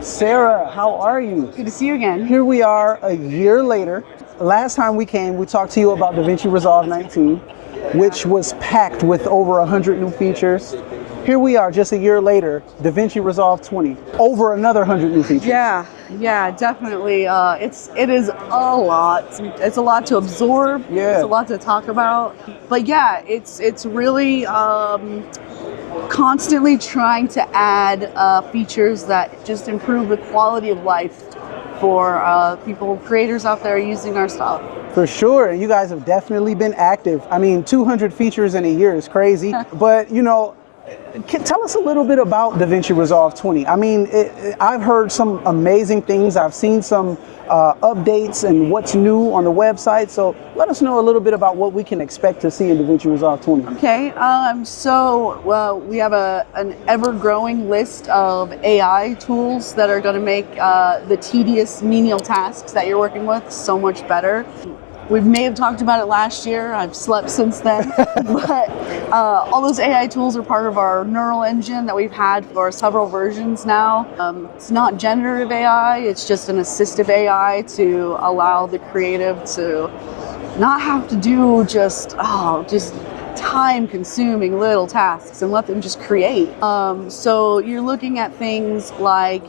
Sarah, how are you? Good to see you again. Here we are a year later. Last time we came, we talked to you about DaVinci Resolve 19, which was packed with over 100 new features. Here we are just a year later, DaVinci Resolve 20, over another 100 new features. Yeah, definitely. It is a lot. It's a lot to absorb. Yeah. It's a lot to talk about. But yeah, it's really constantly trying to add features that just improve the quality of life for people, creators out there using our stuff. For sure, you guys have definitely been active. I mean, 200 features in a year is crazy, but you know, tell us a little bit about DaVinci Resolve 20. I mean, I've heard some amazing things. I've seen some updates and what's new on the website. So let us know a little bit about what we can expect to see in DaVinci Resolve 20. Okay, so we have an ever-growing list of AI tools that are going to make the tedious menial tasks that you're working with so much better. We may have talked about it last year. I've slept since then. But all those AI tools are part of our neural engine that we've had for several versions now. It's not generative AI, it's just an assistive AI to allow the creative to not have to do just time-consuming little tasks and let them just create. So you're looking at things like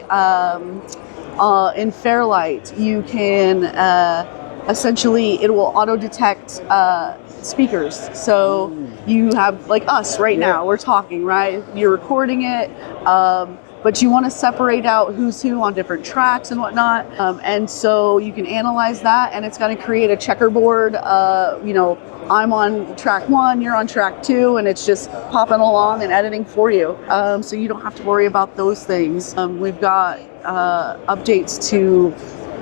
in Fairlight, you can essentially, it will auto-detect speakers. So you have, like us right now, we're talking, right? You're recording it, but you want to separate out who's who on different tracks and whatnot. And so you can analyze that, and it's going to create a checkerboard. You know, I'm on track 1, you're on track 2, and it's just popping along and editing for you. So you don't have to worry about those things. We've got updates to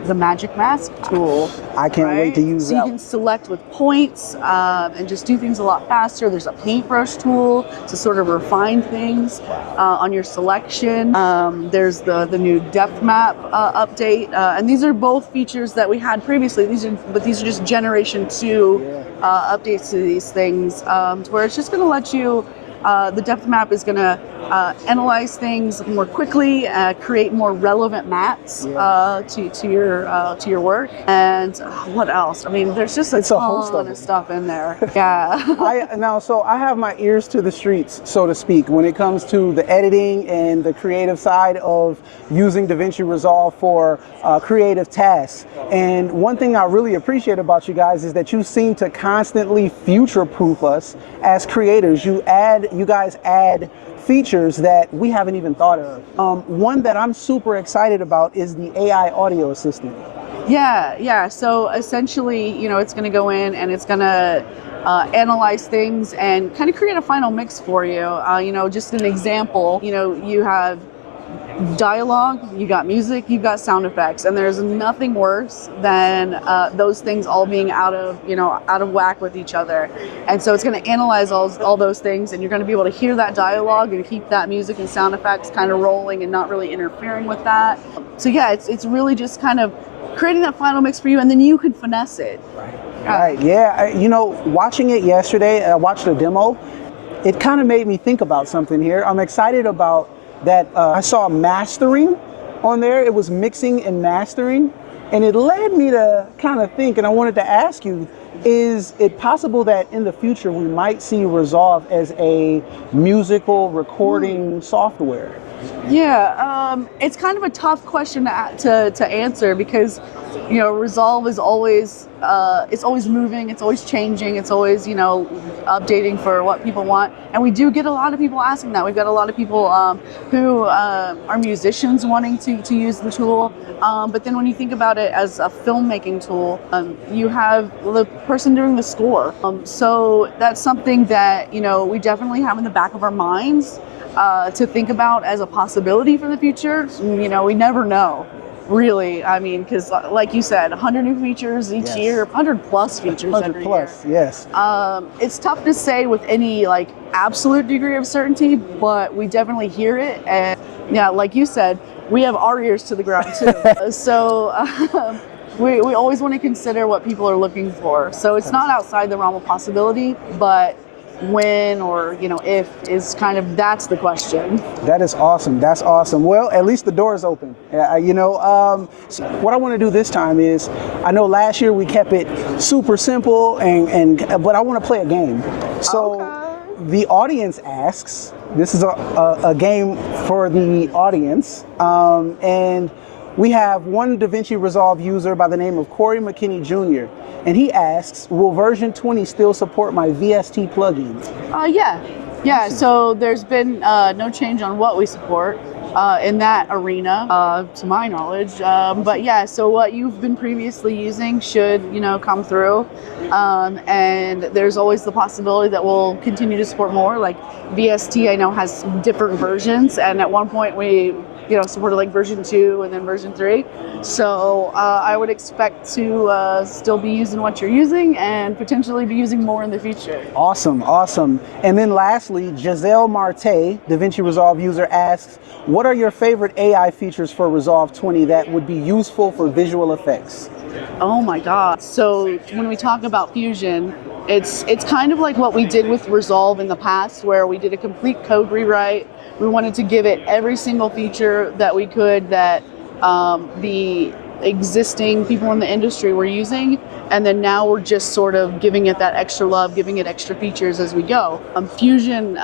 the Magic Mask tool. I can't wait to use that. So you can select with points and just do things a lot faster. There's a paintbrush tool to sort of refine things on your selection. There's the new depth map update, and these are both features that we had previously. These are just generation 2 updates to these things, to where it's just going to let you. The depth map is going to analyze things more quickly, create more relevant maps to your work, and what else? I mean, there's just a ton of stuff in there. Yeah. So I have my ears to the streets, so to speak, when it comes to the editing and the creative side of using DaVinci Resolve for creative tasks. And one thing I really appreciate about you guys is that you seem to constantly future-proof us as creators. You guys add features that we haven't even thought of. One that I'm super excited about is the AI audio assistant. Yeah. So essentially, you know, it's going to go in and it's going to analyze things and kind of create a final mix for you. You know, just an example, you know, you have dialogue, you got music, you've got sound effects, and there's nothing worse than those things all being out of whack with each other. And so it's going to analyze all those things, and you're going to be able to hear that dialogue and keep that music and sound effects kind of rolling and not really interfering with that. So yeah, it's really just kind of creating that final mix for you, and then you can finesse it. Right. Yeah. You know, watching it yesterday, I watched a demo. It kind of made me think about something here. I'm excited about that. I saw mastering on there. It was mixing and mastering, and it led me to kind of think, and I wanted to ask you, is it possible that in the future we might see Resolve as a musical recording software? Yeah, it's kind of a tough question to answer, because you know, Resolve is always it's always moving, it's always changing, it's always, you know, updating for what people want. And we do get a lot of people asking that. We've got a lot of people who are musicians wanting to use the tool. But then when you think about it as a filmmaking tool, you have the person doing the score. So that's something that, you know, we definitely have in the back of our minds to think about as a possibility for the future. You know, we never know. Really, I mean, because like you said, 100 new features each year, 100 plus features 100 every plus, year. Yes. It's tough to say with any like absolute degree of certainty, but we definitely hear it. And yeah, like you said, we have our ears to the ground too. So we always want to consider what people are looking for. So it's not outside the realm of possibility, but when or, you know, if is kind of, that's the question. That is awesome. That's awesome. Well, at least the door is open. You know, so what I want to do this time is, I know last year we kept it super simple, but I want to play a game. So the audience asks, this is a game for the audience, and we have one DaVinci Resolve user by the name of Corey McKinney Jr. And he asks, will version 20 still support my VST plugin? Yeah, so there's been no change on what we support in that arena, to my knowledge. But yeah, so what you've been previously using should, you know, come through. And there's always the possibility that we'll continue to support more. Like VST, I know, has different versions. And at one point we, you know, supported like version 2 and then version 3. So I would expect to still be using what you're using and potentially be using more in the future. Awesome, awesome. And then lastly, Giselle Marte, DaVinci Resolve user, asks, what are your favorite AI features for Resolve 20 that would be useful for visual effects? Oh my God. So when we talk about Fusion, it's kind of like what we did with Resolve in the past, where we did a complete code rewrite. We wanted to give it every single feature that we could that the existing people in the industry were using, and then now we're just sort of giving it that extra love, giving it extra features as we go. Fusion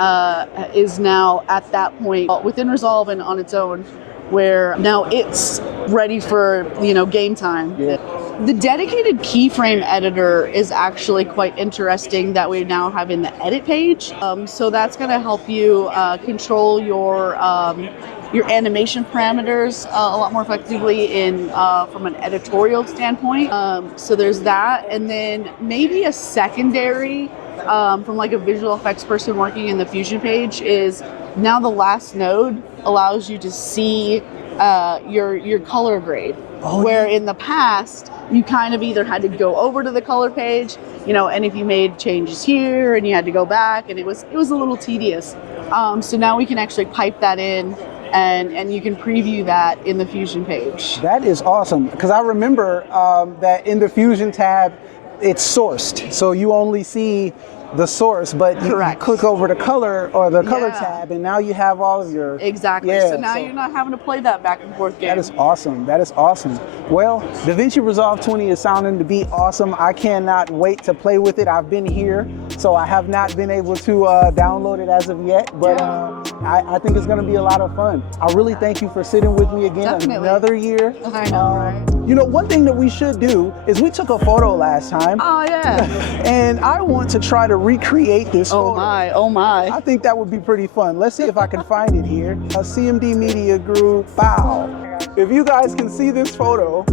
is now at that point within Resolve and on its own, where now it's ready for, you know, game time. Yeah. The dedicated keyframe editor is actually quite interesting that we now have in the edit page. So that's going to help you control your animation parameters a lot more effectively in from an editorial standpoint. So there's that, and then maybe a secondary from like a visual effects person working in the Fusion page is now the last node allows you to see your color grade. Where in the past you kind of either had to go over to the color page, you know, and if you made changes here and you had to go back, and it was a little tedious. So now we can actually pipe that in, and you can preview that in the Fusion page. That is awesome, because I remember that in the Fusion tab, it's sourced, so you only see the source, but you click over the color or the color tab, and now you have all of your so now you're not having to play that back and forth game. That is awesome. That is awesome. Well, DaVinci Resolve 20 is sounding to be awesome. I cannot wait to play with it. I've been here, so I have not been able to download it as of yet, but I think it's going to be a lot of fun. I really thank you for sitting with me again another year. I know, right? You know, one thing that we should do is we took a photo last time. Oh yeah. And I want to try to recreate this photo. Oh my. I think that would be pretty fun. Let's see if I can find it here. A CMD Media Group. Wow. If you guys can see this photo,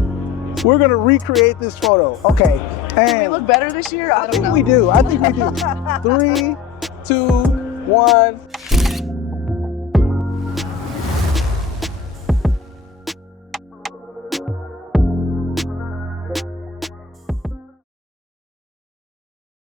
we're gonna recreate this photo. Okay. And do we look better this year? I don't know. I think we do. 3, 2, 1.